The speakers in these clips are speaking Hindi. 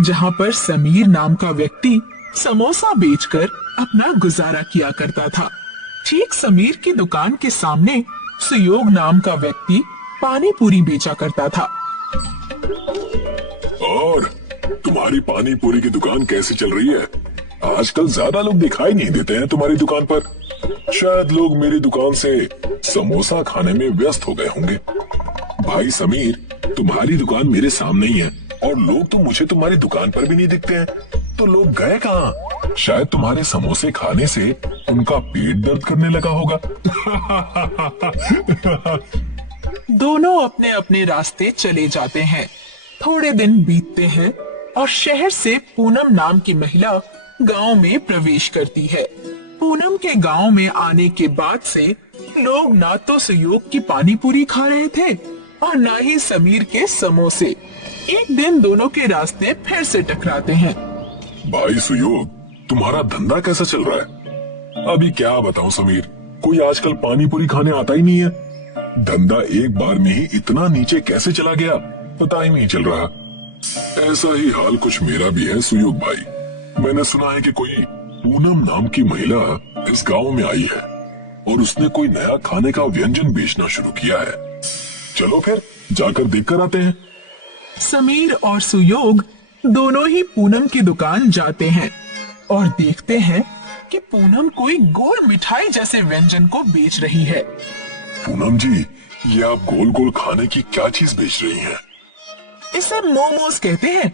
जहाँ पर समीर नाम का व्यक्ति समोसा बेचकर अपना गुजारा किया करता था। ठीक समीर की दुकान के सामने सुयोग नाम का व्यक्ति पानी पूरी बेचा करता था। और तुम्हारी पानी पूरी की दुकान कैसी चल रही है? आजकल ज्यादा लोग दिखाई नहीं देते हैं तुम्हारी दुकान पर। शायद लोग मेरी दुकान से समोसा खाने में व्यस्त हो गए होंगे। भाई समीर, तुम्हारी दुकान मेरे सामने ही है और लोग तो मुझे तुम्हारी दुकान पर भी नहीं दिखते हैं। तो लोग गए कहाँ? शायद तुम्हारे समोसे खाने से उनका पेट दर्द करने लगा होगा। दोनों अपने अपने रास्ते चले जाते हैं। थोड़े दिन बीतते हैं और शहर से पूनम नाम की महिला गांव में प्रवेश करती है। पूनम के गांव में आने के बाद से लोग ना तो सुयोग की पानी पूरी खा रहे थे और ना ही समीर के समोसे। एक दिन दोनों के रास्ते फिर से टकराते हैं। भाई सुयोग, तुम्हारा धंधा कैसा चल रहा है? अभी क्या बताऊं समीर, कोई आजकल पानी पूरी खाने आता ही नहीं है। धंधा एक बार में ही इतना नीचे कैसे चला गया पता ही नहीं चल रहा। ऐसा ही हाल कुछ मेरा भी है सुयोग भाई। मैंने सुना है कि कोई पूनम नाम की महिला इस गांव में आई है और उसने कोई नया खाने का व्यंजन बेचना शुरू किया है। चलो फिर जाकर देखकर आते हैं। समीर और सुयोग दोनों ही पूनम की दुकान जाते हैं और देखते हैं कि पूनम कोई गोल मिठाई जैसे व्यंजन को बेच रही है। पूनम जी, ये आप गोल गोल खाने की क्या चीज बेच रही हैं? इसे मोमोज कहते हैं।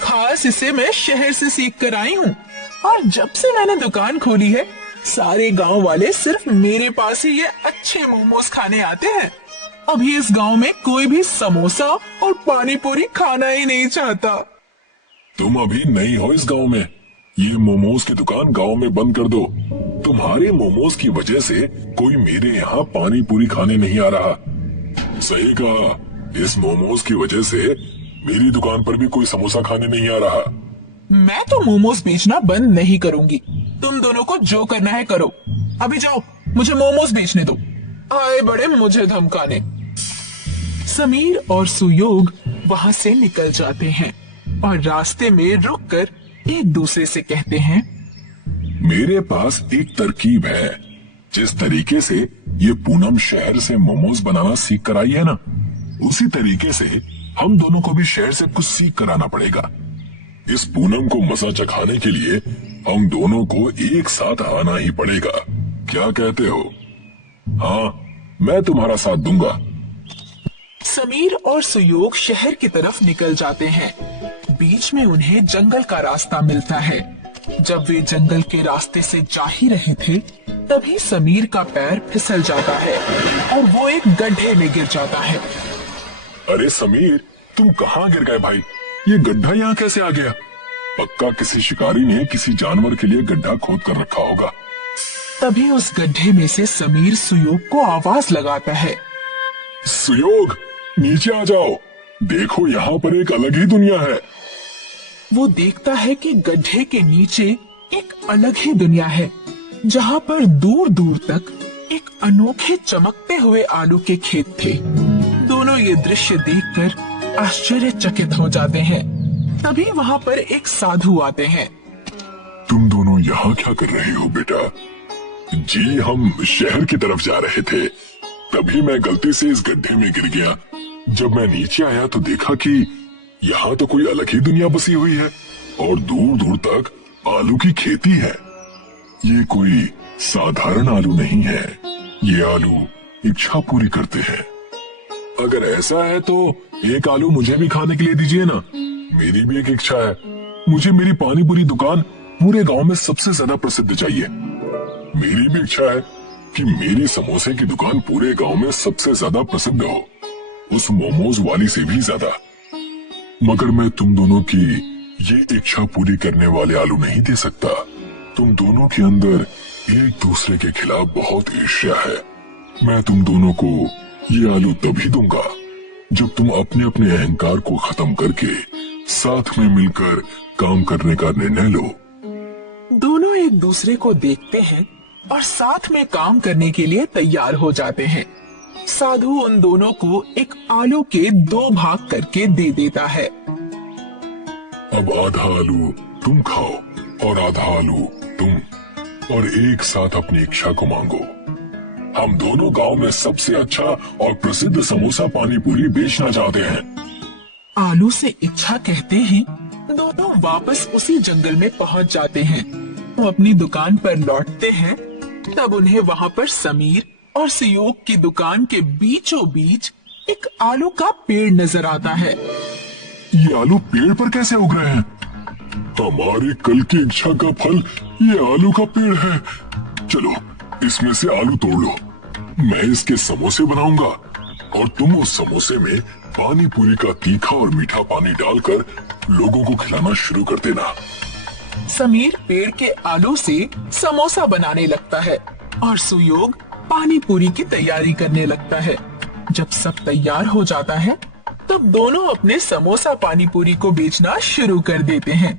खास इसे मैं शहर से सीख कर आई हूँ और जब से मैंने दुकान खोली है सारे गांव वाले सिर्फ मेरे पास ही ये अच्छे मोमोज खाने आते हैं। अभी इस गांव में कोई भी समोसा और पानी पूरी खाना ही नहीं चाहता। तुम अभी नई हो इस गांव में। ये मोमोज की दुकान गांव में बंद कर दो। तुम्हारे मोमोज की वजह से कोई मेरे यहाँ पानी पूरी खाने नहीं आ रहा। सही कहा, इस मोमोज की वजह से मेरी दुकान पर भी कोई समोसा खाने नहीं आ रहा। मैं तो मोमोज बेचना बंद नहीं करूंगी। तुम दोनों को जो करना है करो। अभी जाओ, मुझे मोमोज बेचने दो। आए बड़े मुझे धमकाने। समीर और सुयोग वहां से निकल जाते हैं और रास्ते में रुककर एक दूसरे से कहते हैं, मेरे पास एक तरकीब है। जिस तरीके से ये पूनम शहर से मोमोज बनाना सीख कर आई है ना, उसी तरीके से हम दोनों को भी शहर से कुछ सीख कर आना पड़ेगा। इस पूनम को मजा चखाने के लिए हम दोनों को एक साथ आना ही पड़ेगा। क्या कहते हो? हाँ, मैं तुम्हारा साथ दूंगा। समीर और सुयोग शहर की तरफ निकल जाते हैं। बीच में उन्हें जंगल का रास्ता मिलता है। जब वे जंगल के रास्ते से जा ही रहे थे तभी समीर का पैर फिसल जाता है और वो एक गड्ढे में गिर जाता है। अरे समीर, तुम कहाँ गिर गए भाई? ये गड्ढा यहाँ कैसे आ गया? पक्का किसी शिकारी ने किसी जानवर के लिए गड्ढा खोद कर रखा होगा। तभी उस गड्ढे में से समीर सुयोग को आवाज लगाता है, सुयोग, नीचे आ जाओ। देखो, यहाँ पर एक अलग ही दुनिया है। वो देखता है कि गड्ढे के नीचे एक अलग ही दुनिया है, जहाँ पर दूर दूर तक एक अनोखे चमकते हुए आलू के खेत थे। दोनों ये दृश्य देखकर आश्चर्यचकित हो जाते हैं। तभी वहाँ पर एक साधु आते हैं। तुम दोनों यहाँ क्या कर रहे हो बेटा? जी, हम शहर की तरफ जा रहे थे। तभी मैं गलती से इस गड्ढे में गिर गया। जब मैं नीचे आया तो देखा कि यहाँ तो कोई अलग ही दुनिया बसी हुई है और दूर दूर तक आलू की खेती है। ये कोई साधारण आलू नहीं है। ये आलू इच्छा पूरी करते हैं। अगर ऐसा है तो एक आलू मुझे भी खाने के लिए दीजिए ना। मेरी भी एक इच्छा है। मुझे मेरी पानी पूरी दुकान पूरे गांव में सबसे ज्यादा प्रसिद्ध चाहिए। मेरी भी इच्छा है कि मेरी समोसे की दुकान पूरे गांव में सबसे ज्यादा प्रसिद्ध हो, उस मोमोज वाली से भी ज्यादा। मगर मैं तुम दोनों की ये इच्छा पूरी करने वाले आलू नहीं दे सकता। तुम दोनों के अंदर एक दूसरे के खिलाफ बहुत ईर्ष्या है। मैं तुम दोनों को ये आलू तभी दूंगा जब तुम अपने अपने अहंकार को खत्म करके साथ में मिलकर काम करने का निर्णय लो। दोनों एक दूसरे को देखते हैं और साथ में काम करने के लिए तैयार हो जाते हैं। साधु उन दोनों को एक आलू के 2 भाग करके दे देता है। अब आधा आलू तुम खाओ और आधा आलू तुम, और एक साथ अपनी इच्छा को मांगो। हम दोनों गांव में सबसे अच्छा और प्रसिद्ध समोसा पानी पूरी बेचना चाहते हैं। आलू से इच्छा कहते ही दोनों वापस उसी जंगल में पहुंच जाते हैं। वो अपनी दुकान पर लौटते हैं, तब उन्हें वहां पर समीर और सुयोग की दुकान के बीचों बीच एक आलू का पेड़ नजर आता है। ये आलू पेड़ पर कैसे उग रहे हैं? हमारी कल की इच्छा का फल ये आलू का पेड़ है। चलो इसमें से आलू तोड़ लो, मैं इसके समोसे बनाऊंगा और तुम उस समोसे में पानी पूरी का तीखा और मीठा पानी डालकर लोगों को खिलाना शुरू कर देना। समीर पेड़ के आलू से समोसा बनाने लगता है और सुयोग पानी पूरी की तैयारी करने लगता है। जब सब तैयार हो जाता है तब दोनों अपने समोसा पानी पूरी को बेचना शुरू कर देते हैं।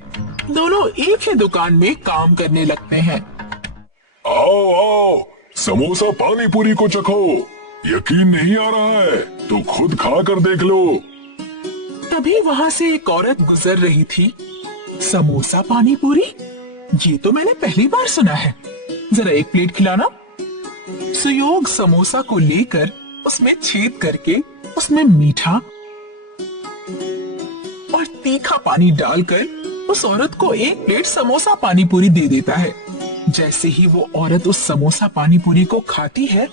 दोनों एक ही दुकान में काम करने लगते हैं। आओ आओ, समोसा पानी पूरी को चखो। यकीन नहीं आ रहा है तो खुद खा कर देख लो। तभी वहां से एक औरत गुजर रही थी। समोसा पानी पूरी, ये तो मैंने पहली बार सुना है, जरा एक प्लेट खिलाना। सुयोग समोसा को लेकर उसमें छेद करके उसमें मीठा और तीखा पानी डालकर उस औरत को एक प्लेट समोसा पानी पूरी दे देता है। जैसे ही वो औरत उस समोसा पानी पूरी को खाती है,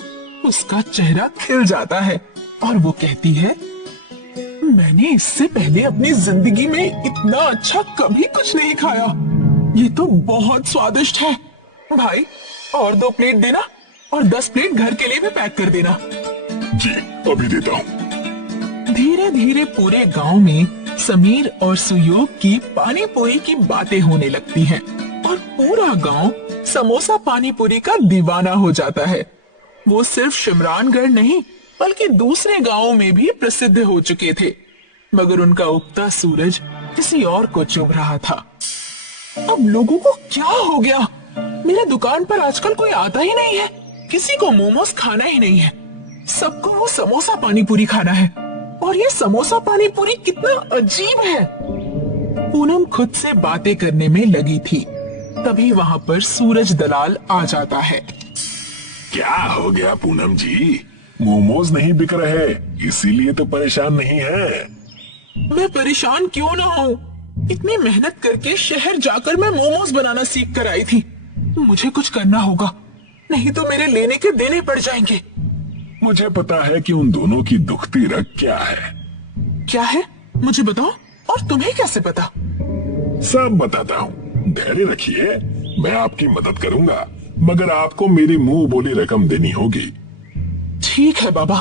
उसका चेहरा खिल जाता है और वो कहती है, मैंने इससे पहले अपनी जिंदगी में इतना अच्छा कभी कुछ नहीं खाया। ये तो बहुत स्वादिष्ट है। भाई और 2 प्लेट देना और 10 प्लेट घर के लिए भी पैक कर देना। जी अभी देता हूँ। धीरे धीरे पूरे गांव में समीर और सुयोग की पानी पूरी की बातें होने लगती हैं और पूरा गांव समोसा पानी पूरी का दीवाना हो जाता है। वो सिर्फ शिमरानगढ़ नहीं बल्कि दूसरे गांवों में भी प्रसिद्ध हो चुके थे, मगर उनका उगता सूरज किसी और को चुभ रहा था। अब लोगों को क्या हो गया? मेरे दुकान पर आजकल कोई आता ही नहीं है, किसी को मोमोज खाना ही नहीं है, सबको वो समोसा पानी पूरी खाना है। और ये समोसा पानी पूरी कितना अजीब है। पूनम खुद से बातें करने में लगी थी, तभी वहां पर सूरज दलाल आ जाता है। क्या हो गया पूनम जी? मोमोज नहीं बिक रहे, इसीलिए तो परेशान नहीं है। मैं परेशान क्यों ना हूँ? इतनी मेहनत करके शहर जाकर मैं मोमोज बनाना सीख कर आई थी। मुझे कुछ करना होगा, नहीं तो मेरे लेने के देने पड़ जाएंगे। मुझे पता है कि उन दोनों की दुखती रग क्या है। क्या है? मुझे बताओ। और तुम्हें कैसे पता? सब बताता हूँ, धैर्य रखिए, मैं आपकी मदद करूंगा, मगर आपको मेरी मुंह बोली रकम देनी होगी। ठीक है बाबा।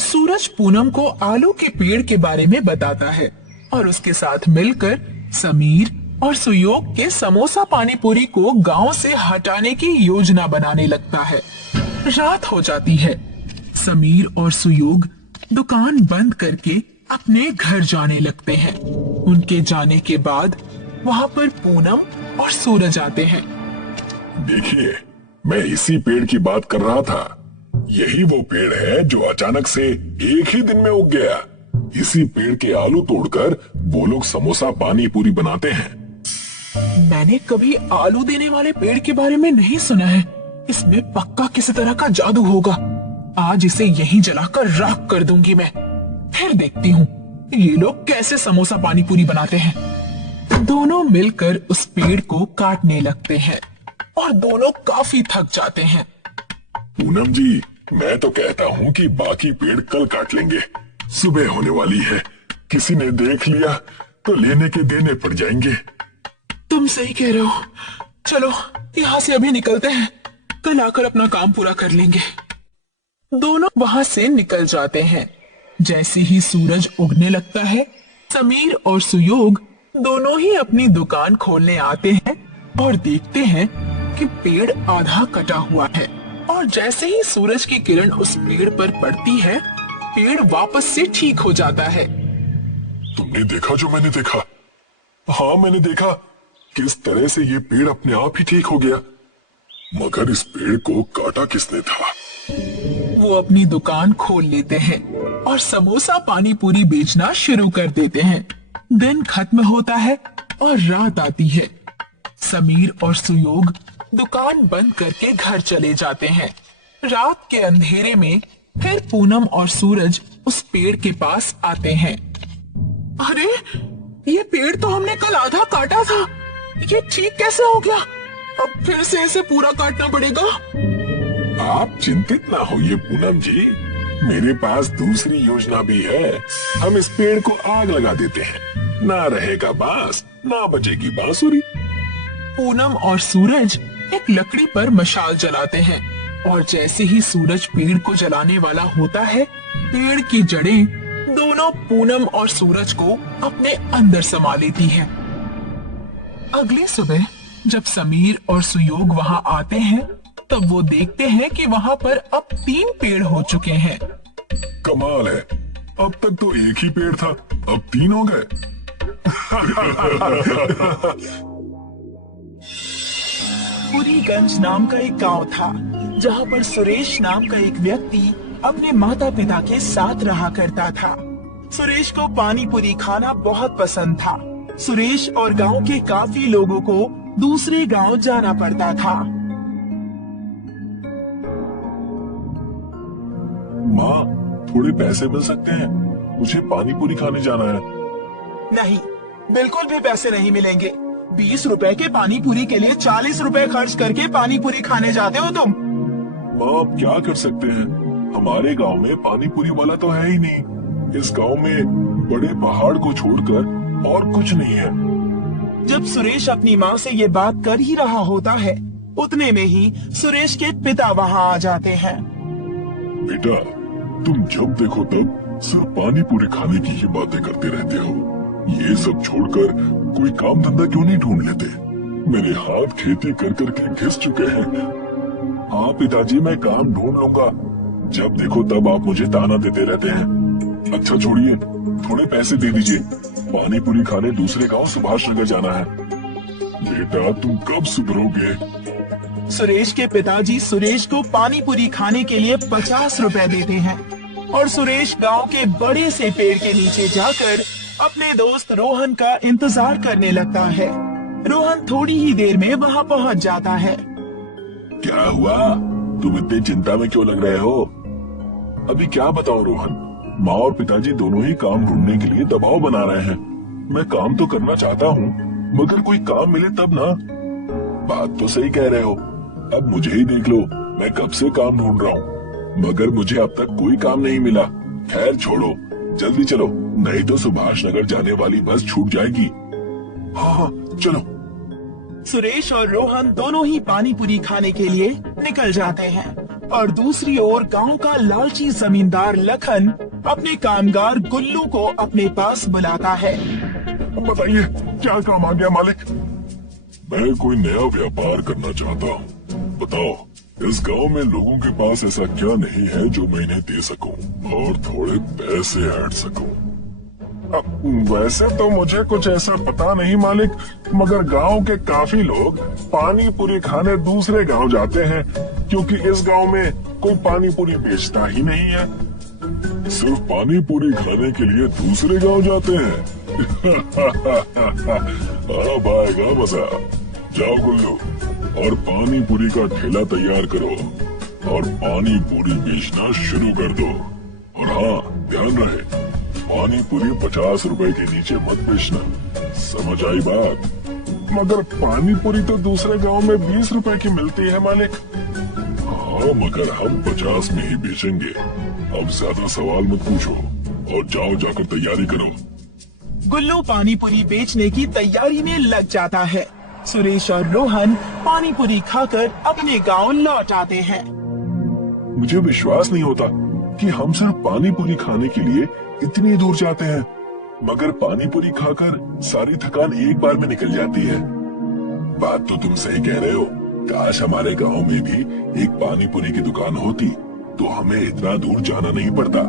सूरज पूनम को आलू के पेड़ के बारे में बताता है और उसके साथ मिलकर समीर और सुयोग के समोसा पानी पूरी को गांव से हटाने की योजना बनाने लगता है। रात हो जाती है। समीर और सुयोग दुकान बंद करके अपने घर जाने लगते हैं। उनके जाने के बाद वहां पर पूनम और सूरज आते हैं। देखिए, मैं इसी पेड़ की बात कर रहा था। यही वो पेड़ है जो अचानक से एक ही दिन में उग गया। इसी पेड़ के आलू तोड़कर वो लोग समोसा पानी पूरी बनाते हैं। मैंने कभी आलू देने वाले पेड़ के बारे में नहीं सुना है। इसमें पक्का किसी तरह का जादू होगा। आज इसे यहीं जलाकर राख कर दूंगी मैं। फिर देखती हूँ ये लोग कैसे समोसा पानी पूरी बनाते हैं। दोनों मिलकर उस पेड़ को काटने लगते हैं और दोनों काफी थक जाते हैं। पूनम जी, मैं तो कहता हूँ कि बाकी पेड़ कल काट लेंगे। सुबह होने वाली है, किसी ने देख लिया तो लेने के देने पड़ जाएंगे। तुम सही कह रहे हो। चलो यहाँ से अभी निकलते हैं, कल आकर अपना काम पूरा कर लेंगे। दोनों वहां से निकल जाते हैं। जैसे ही सूरज उगने लगता है, समीर और सुयोग दोनों ही अपनी दुकान खोलने आते हैं और देखते हैं कि पेड़ आधा कटा हुआ है। और जैसे ही सूरज की किरण उस पेड़ पर पड़ती है, पेड़ वापस से ठीक हो जाता है। तुमने देखा जो मैंने देखा? हाँ, मैंने देखा किस तरह से ये पेड़ अपने आप ही ठीक हो गया। मगर इस पेड़ को काटा किसने था? वो अपनी दुकान खोल लेते हैं और समोसा पानी पूरी बेचना शुरू कर देते हैं। दिन खत्म होता है और रात आती है। समीर और सुयोग दुकान बंद करके घर चले जाते हैं। रात के अंधेरे में फिर पूनम और सूरज उस पेड़ के पास आते हैं। अरे, ये पेड़ तो हमने कल आधा काटा था, ये ठीक कैसे हो गया? अब फिर से इसे पूरा काटना पड़ेगा। आप चिंतित ना होइए पूनम जी, मेरे पास दूसरी योजना भी है। हम इस पेड़ को आग लगा देते हैं, ना रहेगा बांस, ना बचेगी बांसुरी। पूनम और सूरज एक लकड़ी पर मशाल जलाते हैं और जैसे ही सूरज पेड़ को जलाने वाला होता है, पेड़ की जड़ें दोनों पूनम और सूरज को अपने अंदर समा लेती हैं। अगली सुबह जब समीर और सुयोग वहां आते हैं, तब वो देखते हैं कि वहां पर अब 3 पेड़ हो चुके हैं। कमाल है, अब तक तो एक ही पेड़ था, अब 3 हो गए। पुरीगंज नाम का एक गांव था, जहां पर सुरेश नाम का एक व्यक्ति अपने माता पिता के साथ रहा करता था। सुरेश को पानी पूरी खाना बहुत पसंद था। सुरेश और गांव के काफी लोगों को दूसरे गांव जाना पड़ता था। माँ, थोड़े पैसे मिल सकते हैं? मुझे पानी पूरी खाने जाना है। नहीं, बिल्कुल भी पैसे नहीं मिलेंगे। 20 रुपए के पानी पूरी के लिए 40 रुपए खर्च करके पानी पूरी खाने जाते हो तुम? माँ, अब क्या कर सकते हैं, हमारे गांव में पानी पूरी वाला तो है ही नहीं। इस गांव में बड़े पहाड़ को छोड़कर और कुछ नहीं है। जब सुरेश अपनी माँ से ये बात कर ही रहा होता है, उतने में ही सुरेश के पिता वहाँ आ जाते हैं। बेटा, तुम जब देखो तब सिर्फ पानी पूरी खाने की ही बातें करते रहते हो। ये सब छोड़कर कोई काम धंधा क्यों नहीं ढूंढ लेते? मेरे हाथ खेती कर करके घिस चुके हैं। हाँ पिताजी, मैं काम ढूंढ लूंगा। जब देखो तब आप मुझे ताना देते रहते हैं। अच्छा छोड़िए, थोड़े पैसे दे दीजिए, पानी पूरी खाने दूसरे गांव सुभाष नगर जाना है। बेटा, तुम कब सुधरोगे? सुरेश के पिताजी सुरेश को पानी पूरी खाने के लिए 50 रुपए देते हैं और सुरेश गांव के बड़े से पेड़ के नीचे जाकर अपने दोस्त रोहन का इंतजार करने लगता है। रोहन थोड़ी ही देर में वहां पहुंच जाता है। क्या हुआ? तुम इतनी चिंता में क्यों लग रहे हो? अभी क्या बताऊं रोहन, माँ और पिताजी दोनों ही काम ढूंढने के लिए दबाव बना रहे हैं। मैं काम तो करना चाहता हूँ, मगर कोई काम मिले तब ना। बात तो सही कह रहे हो। अब मुझे ही देख लो, मैं कब से काम ढूंढ रहा हूँ, मगर मुझे अब तक कोई काम नहीं मिला। खैर छोड़ो, जल्दी चलो, नहीं तो सुभाष नगर जाने वाली बस छूट जाएगी। हाँ हाँ चलो। सुरेश और रोहन दोनों ही पानी पूरी खाने के लिए निकल जाते हैं और दूसरी ओर गांव का लालची जमींदार लखन अपने कामगार गुल्लू को अपने पास बुलाता है। बताइए, क्या काम आ गया मालिक? मैं कोई नया व्यापार करना चाहता हूँ। बताओ, इस गांव में लोगों के पास ऐसा क्या नहीं है जो मैं इन्हें दे सकूं और थोड़े पैसे ऐड सकूं? वैसे तो मुझे कुछ ऐसा पता नहीं मालिक, मगर गांव के काफी लोग पानी पूरी खाने दूसरे गांव जाते हैं, क्योंकि इस गांव में कोई पानी पूरी बेचता ही नहीं है। सिर्फ पानी पूरी खाने के लिए दूसरे गांव जाते हैं? अब आएगा मजा। जाओ गुल्लू, और पानी पूरी का ठेला तैयार करो और पानी पूरी बेचना शुरू कर दो। और हाँ, ध्यान रहे, पानी पूरी 50 रुपए के नीचे मत बेचना। समझ आई बात? मगर पानी पूरी तो दूसरे गांव में 20 रुपए की मिलती है मालिक। हाँ, मगर हम 50 में ही बेचेंगे। अब ज्यादा सवाल मत पूछो और जाओ, जाकर तैयारी करो। गुल्लू पानी पूरी बेचने की तैयारी में लग जाता है। सुरेश और रोहन पानी पूरी खाकर अपने गांव लौट आते हैं। मुझे विश्वास नहीं होता कि हम सिर्फ पानी पूरी खाने के लिए इतनी दूर जाते हैं, मगर पानी पूरी खाकर सारी थकान एक बार में निकल जाती है। बात तो तुम सही कह रहे हो। काश हमारे गांव में भी एक पानी पूरी की दुकान होती, तो हमें इतना दूर जाना नहीं पड़ता।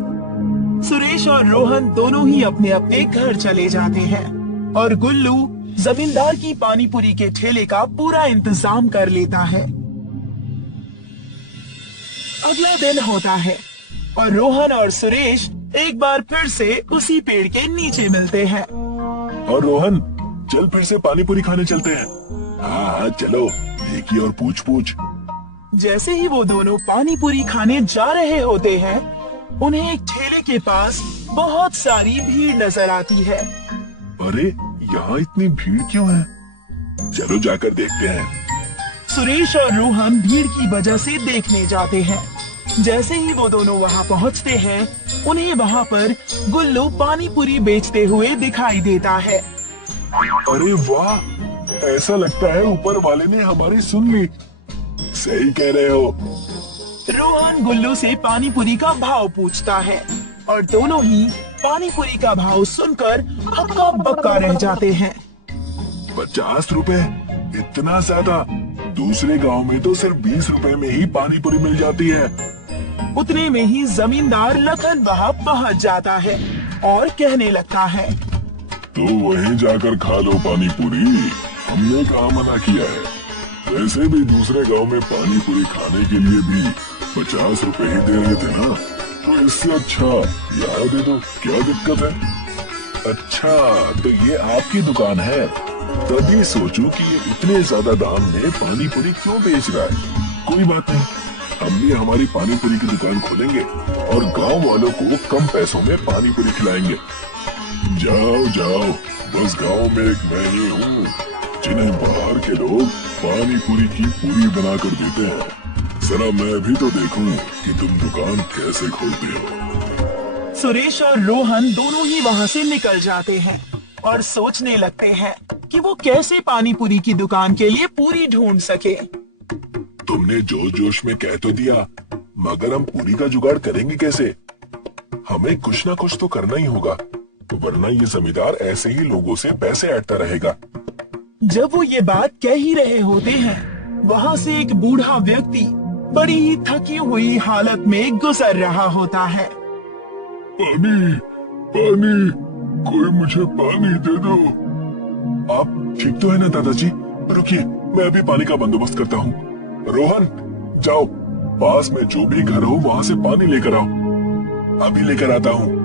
सुरेश और रोहन दोनों ही अपने अपने घर चले जाते हैं और गुल्लू जमींदार की पानी पूरी के ठेले का पूरा इंतजाम कर लेता है। अगला दिन होता है और रोहन और सुरेश एक बार फिर से उसी पेड़ के नीचे मिलते हैं। और रोहन, चल फिर से पानी पूरी खाने चलते हैं। हाँ हाँ चलो, देखी और पूछ पूछ। जैसे ही वो दोनों पानी पूरी खाने जा रहे होते हैं, उन्हें एक ठेले के पास बहुत सारी भीड़ नजर आती है। अरे यहाँ इतनी भीड़ क्यों है? चलो जाकर देखते हैं। सुरेश और रोहन भीड़ की वजह से देखने जाते हैं। जैसे ही वो दोनों वहाँ पहुँचते हैं, उन्हें वहाँ पर गुल्लू पानी पूरी बेचते हुए दिखाई देता है। अरे वाह, ऐसा लगता है ऊपर वाले ने हमारी सुन ली। सही कह रहे हो। रोहन गुल्लू से पानी पूरी का भाव पूछता है और दोनों ही पानी पूरी का भाव सुनकर हक्का बक्का रह जाते हैं। 50 रुपए? इतना ज्यादा? दूसरे गांव में तो सिर्फ 20 रुपए में ही पानी पूरी मिल जाती है। उतने में ही जमींदार लखन वहाँ पहुँच जाता है और कहने लगता है, तो वहीं जाकर खा लो पानी पूरी, हमने कहाँ मना किया है। वैसे भी दूसरे गांव में पानी पूरी खाने के लिए भी 50 रुपए ही दे रहे थे ना, तो इससे अच्छा यहाँ दे दो, क्या दिक्कत है? अच्छा, तो ये आपकी दुकान है? तभी सोचूं कि ये इतने ज्यादा दाम में पानी पूरी क्यों बेच रहा है। कोई बात नहीं, हम भी हमारी पानी पूरी की दुकान खोलेंगे और गांव वालों को कम पैसों में पानी पूरी खिलाएंगे। जाओ जाओ, बस गांव में एक मैं ही हूँ जिन्हें बाहर के लोग पानी पूरी की पूरी बनाकर देते हैं। जरा मैं भी तो देखूं कि तुम दुकान कैसे खोलते हो। सुरेश और रोहन दोनों ही वहाँ से निकल जाते हैं और सोचने लगते हैं कि वो कैसे पानी पूरी की दुकान के लिए पूरी ढूंढ सके। तुमने जोश जोश में कह तो दिया, मगर हम पूरी का जुगाड़ करेंगे कैसे? हमें कुछ ना कुछ तो करना ही होगा, वरना ये जमींदार ऐसे ही लोगों से पैसे ऐंठता रहेगा। जब वो ये बात कह ही रहे होते हैं, वहाँ से एक बूढ़ा व्यक्ति बड़ी ही थकी हुई हालत में गुजर रहा होता है। पानी, पानी, कोई मुझे पानी दे दो। आप ठीक तो है ना दादाजी? रुकिए, मैं अभी पानी का बंदोबस्त करता हूँ। रोहन, जाओ पास में जो भी घर हो वहाँ से पानी लेकर आओ। अभी लेकर आता हूँ।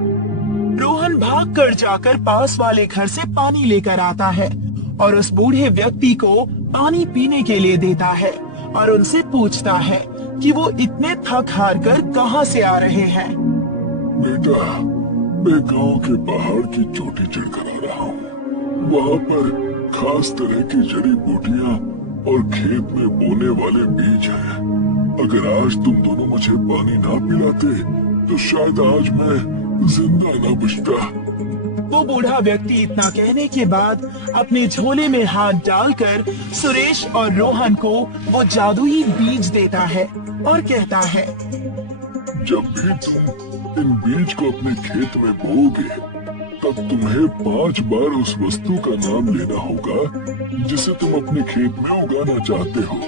रोहन भागकर जाकर पास वाले घर से पानी लेकर आता है और उस बूढ़े व्यक्ति को पानी पीने के लिए देता है और उनसे पूछता है कि वो इतने थक हार कर कहाँ से आ रहे हैं। बेटा, मैं गांव के पहाड़ की चोटी चढ़कर आ रहा हूँ। वहाँ पर खास तरह की जड़ी बूटियाँ और खेत में बोने वाले बीज हैं। अगर आज तुम दोनों मुझे पानी ना पिलाते तो शायद आज मैं जिंदा ना बचता। वो बूढ़ा व्यक्ति इतना कहने के बाद अपने झोले में हाथ डालकर सुरेश और रोहन को वो जादुई बीज देता है और कहता है, जब भी तुम इन बीज को अपने खेत में बोओगे, तब तुम्हें 5 बार उस वस्तु का नाम लेना होगा जिसे तुम अपने खेत में उगाना चाहते हो,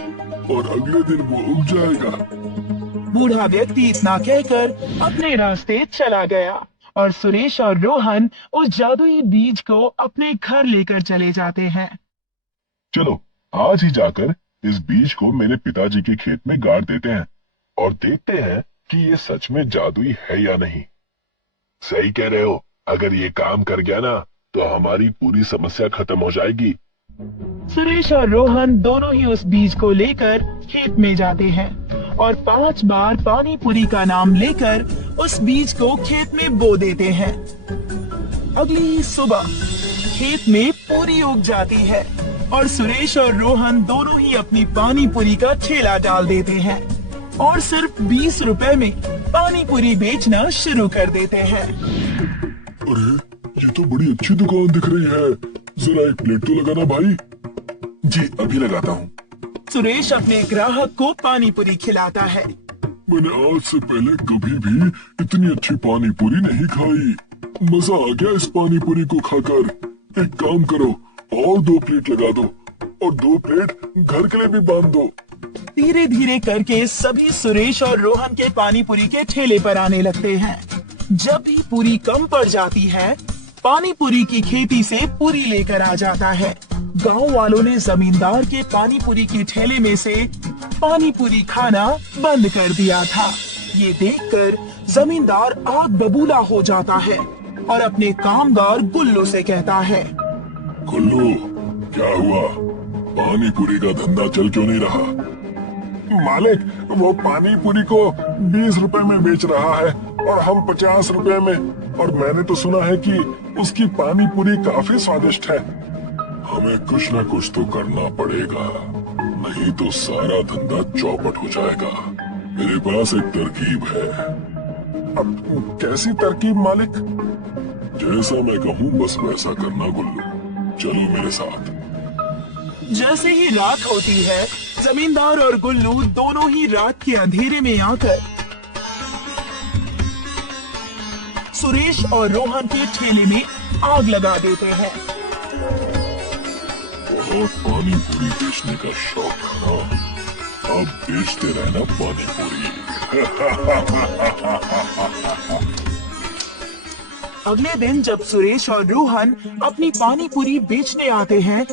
और अगले दिन वो उग जाएगा। बूढ़ा व्यक्ति इतना कहकर अपने रास्ते चला गया और सुरेश और रोहन उस जादुई बीज को अपने घर लेकर चले जाते हैं। चलो आज ही जाकर इस बीज को मेरे पिताजी के खेत में गाड़ देते हैं और देखते हैं कि ये सच में जादुई है या नहीं। सही कह रहे हो, अगर ये काम कर गया ना तो हमारी पूरी समस्या खत्म हो जाएगी। सुरेश और रोहन दोनों ही उस बीज को लेकर खेत में जाते हैं और 5 बार पानी पूरी का नाम लेकर उस बीज को खेत में बो देते हैं। अगली ही सुबह खेत में पूरी उग जाती है और सुरेश और रोहन दोनों ही अपनी पानी पूरी का ठेला डाल देते हैं और सिर्फ 20 रुपए में पानी पूरी बेचना शुरू कर देते हैं। अरे ये तो बड़ी अच्छी दुकान दिख रही है, जरा एक प्लेट तो लगाना भाई। जी अभी लगाता हूँ। सुरेश अपने ग्राहक को पानी पूरी खिलाता है। मैंने आज से पहले कभी भी इतनी अच्छी पानी पूरी नहीं खाई। मजा आ गया इस पानी पूरी को खाकर। एक काम करो, और 2 प्लेट लगा दो और 2 प्लेट घर के लिए भी बांध दो। धीरे धीरे करके सभी सुरेश और रोहन के पानी पूरी के ठेले पर आने लगते हैं। जब भी पूरी कम पड़ जाती है, पानी पूरी की खेती से पूरी लेकर आ जाता है। गांव वालों ने जमींदार के पानी पूरी के ठेले में से पानी पूरी खाना बंद कर दिया था। ये देखकर जमींदार आग बबूला हो जाता है और अपने कामगार गुल्लू से कहता है, गुल्लू, क्या हुआ? पानी पूरी का धंधा चल क्यों नहीं रहा? मालिक, वो पानी पूरी को 20 रुपए में बेच रहा है और हम 50 रुपए में। और मैंने तो सुना है कि उसकी पानी पूरी काफी स्वादिष्ट है। हमें कुछ न कुछ तो करना पड़ेगा, नहीं तो सारा धंधा चौपट हो जाएगा। मेरे पास एक तरकीब है। अब कैसी तरकीब मालिक? जैसा मैं कहूँ बस वैसा करना गुल्लू। चलो मेरे साथ। जैसे ही रात होती है, जमींदार और गुल्लू दोनों ही रात के अंधेरे में आकर सुरेश और रोहन के ठेले में आग लगा देते हैं। बहुत पानी पूरी बेचने का शौक है ना? अब बेचते रहना पानी पूरी। अगले दिन जब सुरेश और रोहन अपनी पानी पूरी बेचने आते हैं,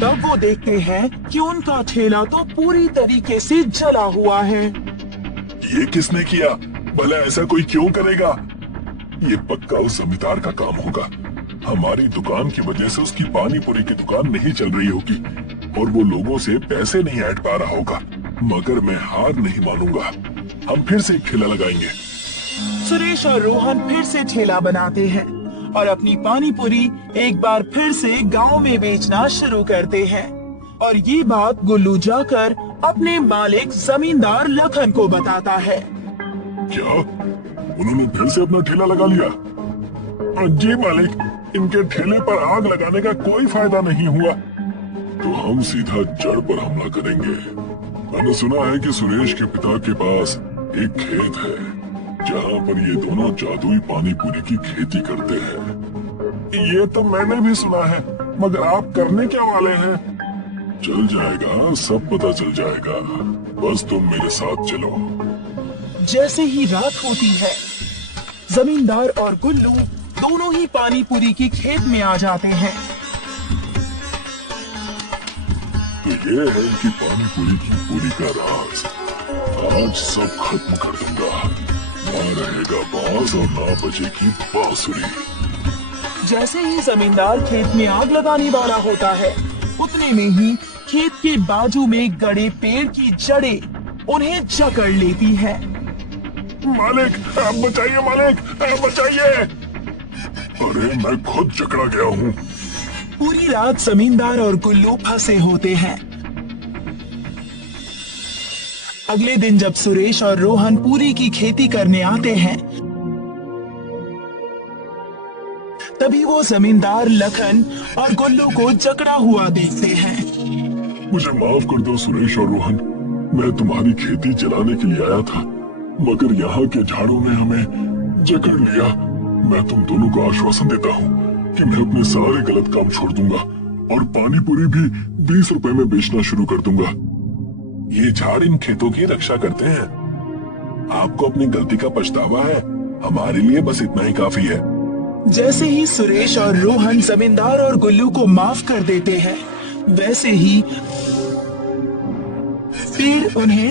तब वो देखते हैं कि उनका ठेला तो पूरी तरीके से जला हुआ है। ये किसने किया? भला ऐसा कोई क्यों करेगा? ये पक्का उस जमींदार का काम होगा। हमारी दुकान की वजह से उसकी पानी पूरी की दुकान नहीं चल रही होगी और वो लोगों से पैसे नहीं ऐंठ पा रहा होगा। मगर मैं हार नहीं मानूंगा। हम फिर से एक ठेला लगाएंगे। सुरेश और रोहन फिर से ठेला बनाते हैं और अपनी पानी पूरी एक बार फिर से गांव में बेचना शुरू करते हैं। और ये बात गुल्लू जाकर अपने मालिक जमींदार लखन को बताता है। क्या उन्होंने फिर से अपना ठेला लगा लिया? जी मालिक, इनके ठेले पर आग लगाने का कोई फायदा नहीं हुआ। तो हम सीधा जड़ पर हमला करेंगे। मैंने सुना है कि सुरेश के पिता के पास एक खेत है जहाँ पर ये दोनों जादुई पानी पूरी की खेती करते हैं। ये तो मैंने भी सुना है, मगर आप करने क्या वाले हैं? चल जाएगा, सब पता चल जाएगा। बस तुम मेरे साथ चलो। जैसे ही रात होती है, जमींदार और गुल्लू दोनों ही पानी पूरी की खेत में आ जाते हैं। तो ये है इनकी पानी पूरी की पूरी का राज। आज सब खत्म कर दूंगा। ना रहेगा बांस और ना बचेगी बांसुरी। जैसे ही जमींदार खेत में आग लगाने वाला होता है, उतने में ही खेत के बाजू में गड़े पेड़ की जड़ें उन्हें जकड़ लेती हैं। मालिक, आप बचाइए मालिक, आप बचाइए। अरे मैं खुद जकड़ा गया हूँ। पूरी रात जमींदार और गुल्लू फंसे होते हैं। अगले दिन जब सुरेश और रोहन पूरी की खेती करने आते हैं, तभी वो जमींदार लखन और गुल्लू को जकड़ा हुआ देखते हैं। मुझे माफ कर दो सुरेश और रोहन, मैं तुम्हारी खेती जलाने के लिए आया था, मगर यहाँ के झाड़ों ने हमें जकड़ लिया। मैं तुम दोनों को आश्वासन देता हूँ कि मैं अपने सारे गलत काम छोड़ दूंगा और पानी पूरी भी 20 रुपए में बेचना शुरू कर दूंगा। ये झाड़ इन खेतों की रक्षा करते हैं। आपको अपनी गलती का पछतावा है, हमारे लिए बस इतना ही काफी है। जैसे ही सुरेश और रोहन जमींदार और गुल्लू को माफ कर देते हैं, वैसे ही पेड़ उन्हें